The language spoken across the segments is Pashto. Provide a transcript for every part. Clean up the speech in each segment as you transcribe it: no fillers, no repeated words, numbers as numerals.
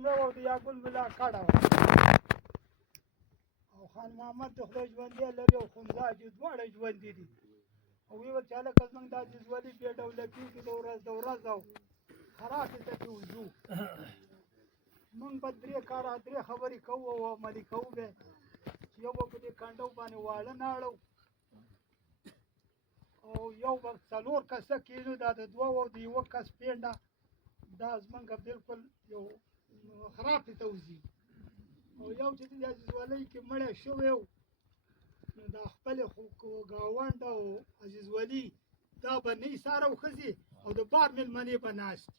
دومره و د یاګل ملا کډه او خان محمد د خدای ژوندی لري او خنزاجي دواړه ژوندي دي او ویې ویل چې هلکه زموږ دا عزیز ولي بې دولتېږي د ورځ او خراسې ته چې وځو موږ به درې خبرې کوو او عملي کوو به چې یو به په دې کنډو باندې واړه ناړو او یو به څلور کسه کېنو دا د دوه او د یوه کس پینډه دا زمونږ بلکل یو خرابې ته وځي او یو چې د عزیز ولۍ کې مړی شوی و نو دا خپلې ګاونډ او عزیز ولي دا به نه ایساره و ښځې او د بار مېلمنې به ناستې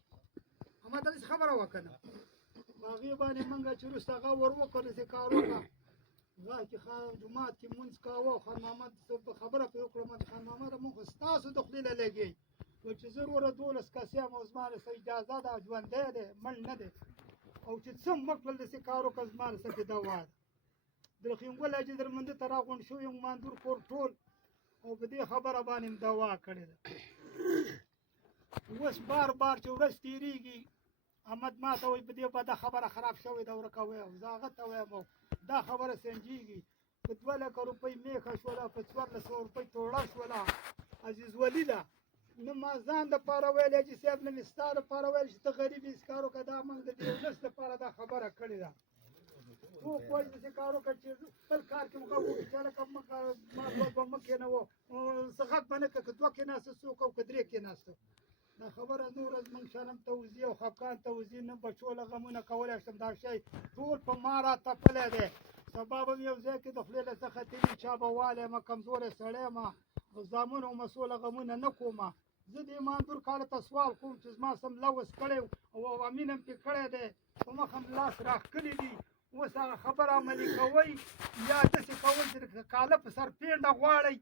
همدا داسې خبره وه که نه په هغې باندې موږ چې وروسته هغه ور وکړو داسې کار وکړه هغه کې جومات کې مونځ کاوه خان محمد په خبره پرې وکړه ما خان محمده مونږ خو ستاسو د خولې نه لګئ وایي چې زه وروره 12 کس یم او زما رسه اجازه ده ژوندی دی مړ نه دی او چې څه مه کړل داسې کار وکړه زما رسه کې دوا ده د رخینګل حاجي درمنده ته راغونډ شوي یم ماندور کور ټول او په دې خبره باندې م دوا کړې ده اوس بار چې ورځ تېرېږي احمد ما ته وایي په دې به دا خبره خراب شوې ده ورکه ویم زه هغه ته ویم دا خبره سنجېږي په 2 لکه روپۍ میخه شوله په 1400 روپۍ توړه شوله عزیز ولي ده نه ما ځان دپاره ویل حاجي صاحب نه مې ستا دپاره ویل چې ته غریب یې کار وکړه دا موږ د دې ولس دپاره دا خبره کړې ده څوک وایي داسې کار وکړه چې خپل کار کې غږ وکړي چې هلکه ما دوه به مه کېنوه څه غږ به نه کړه که 2 کېناسته څوک او که 3 کېناسته دا خبره نوره زموږ شرم ته وځي او خفګان ته وځي نه بچو له غمونه کولی شم دا شی ټول په ما راتپلی دی سبا به مې یو ځای کې د خولې له څخه تېري چا به والی یم کمزوری سړی یم او زامنو او مسو له غمونه نه کوم زه د ماندور کاله ته سوال کوم چې زما سم لوس کړی او امین هم پرې کړی دی په مخ هم لاس راښکلي دي اوس هغه خبره عملي کوئ یا داسې کوئ چې د کاله په سر پینډه غواړئ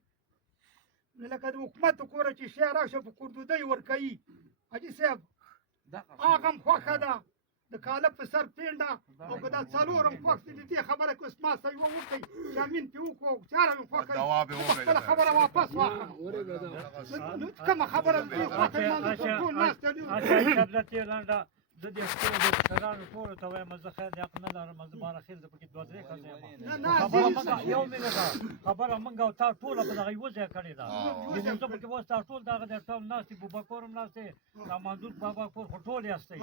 لکه د حکومت د کوره چې شی راشه په کوردودۍ ورکوي حاجي صاحب هغه هم خوښه ده د کاله په سر پینډه او که دا څلور هم خوښ دي د دې خبره که اوس ما سره یوه وکړئ چې امین پرې وکړو او چاره مې خوښه وي خپله خبره واپس واخلم نو کومه خبره د دې خوښه ما ټول ناست زه دې ټولو ډاکټرانو ټولو ته وایم زه خیر د حق نه لرم زه بارخیل زه پکې 2 درې کسه یم یو مینه ده خبره موږ او تا ټوله په دغه یوه ځای کړې ده زه پکې اوس تا ټول دغه د ټول ناست دي بوبکور هم ناست دی ماندور بابا کور خو ټول یاستئ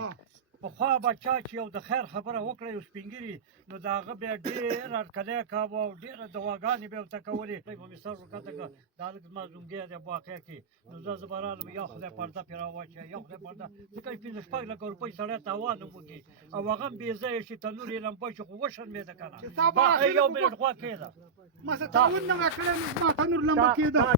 پخوا به چا چې یو د خیر خبره وکړه یو سپین ږیري نو د هغه بیا ډېر هرکلی کاوه او ډېره دواګانې به یې ورته کولې به مې سر ورکښته کړه دا هلک زما زونګی دی په واقع کې نو زه به رالم یا خدای پرده پرې راواچوه یا خدای پرده ځکه یې 15 لکه روپۍ سړی تاوان هم وکړي او هغه هم بې ځایه شي تنور یې لمبه شي خو وشرمېده که نه یو منټ خوا کېده تا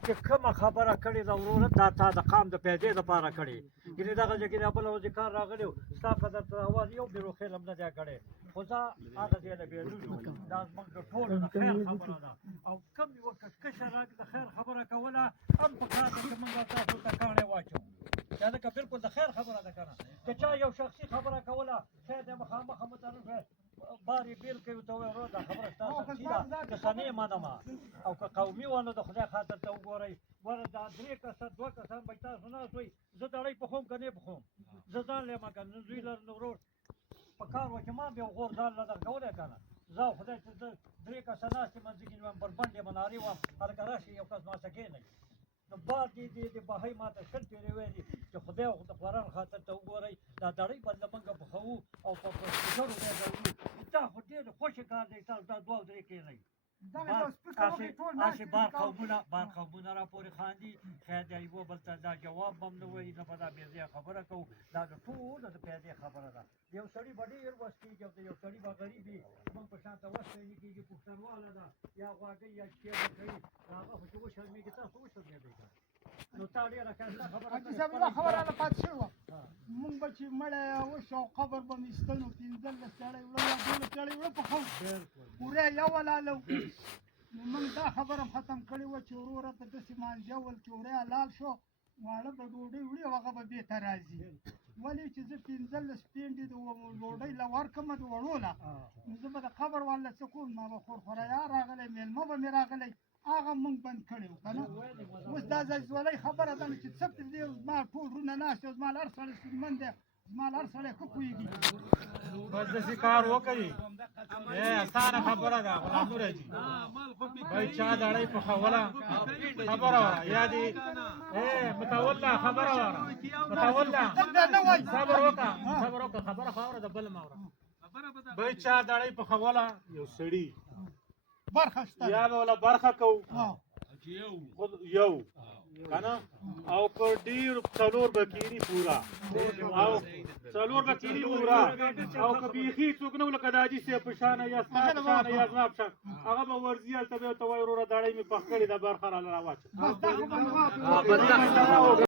چې کومه خبره کړې ده وروره دا تا د قام د پیدې دپاره کړې یعنې دغه ځای کې د بله ورځې کار راغلی و ستا قدر ته اواز یو بې روخېل هم نه دی کړی خو زه هغه ځای نه بېلولو دا زموږ د ټولو د خیر خبره ده او کوم یوه کشکشه راک د خیر خبره کوله هم په کار ده چې موږ تاسو ته کاڼی واچوو دا لکه بلکل د خیر خبره ده که نه که چا یو شخصي خبره کوله شاید یې مخامخه مترف بار یې بیل کوي ورته وایي وروره دا خبره ستا شخصي ده که صنع منمه او که قومي وه نو د خدای خاطر ته وګورئ ګوره دا 3 کسه 2 کسان به تاسو ناست وئ زه دړۍ پخوم که نه پخوم زه ځان لیمه که نه زوی لرم نو ورور په کار وه چې ما بیا غور ځان له در کولی که نه زه او خدای چې زه 3 کسه ناست یم منځ کې یم بربنډ یم نارې وم هلکه راشئ یو کس ما څه کښېنئ نو بعد د بهۍ ما ته 20 پېرې ویلي چې خدای او د قرآن خاطر ته وګورئ دا دړۍ به له موږ پخوو او په سپیکرو بیا ځړو دا خو ډېر خوښې کار دی تاسو دا 2 او 3 کښېنئ هسې بار قومونه را پورې خاندي خیر دی یوه بل ته دا جواب به هم نه وایي نه به دا بې ځایه خبره کوو دا د ټولو د پیدې خبره ده یو سړي به ډېر وس کېږي او د یو سړي به غریب وي موږ په شان ته وس نه کېږي پښتنواله ده یا غواګۍ یا شپې به کوي هغه خو چې وشرمېږي تاسو وشرمېږئ که نو تا ډېره ښایسته خبره یوه خبره راله پاتې شوې وه مونږ به چې مړی وشو او قبر به مې ایسته نو 15 سړی وړه یا 12 سړی وړه پخو پوره یو ولالو نو موږ دا خبره هم ختم کړې وه چې وروره په داسې مانجه ول چې وری حلال شو واړه به ډوډۍ وړي او هغه به بېرته راځي ولې چې زه 15 پینډې د ډوډۍ له ورکړم د وړو له نو زه به د قبر والا څه کوم ما به خورخوریار راغلی مېلمه به مې راغلی هغه موږ بند کړی وو که نه اوس دا عزیز ولۍ خبره ده نو چې څه پرې دی زما ټول رونه ناست یو زما له هر سړی ستونزمن دی زما لار سړی ښه پوهېږي بس داسې کار وکړي اسانه خبره ده غلام نور حاجي بھائی چا دړۍ پخوله خبره وره یا دې متوله خبره وره متوله صبر وکړه خبره خو اوره د بل مه اوره بھائی چا دړۍ پخوله یو سړي برخه شته یا به ولا برخه کوو خود یو کنه او په ډیر څلور بکیری پورا او څلور بکیری پورا او که بیخي څوک نه لکه د حاجي صاحب په شانه یا ستا په شانه یا زما په شان هغه به ورځي هلته به ورته وایي وروره دړۍ مې پخ کړې ده برخه راله راواچه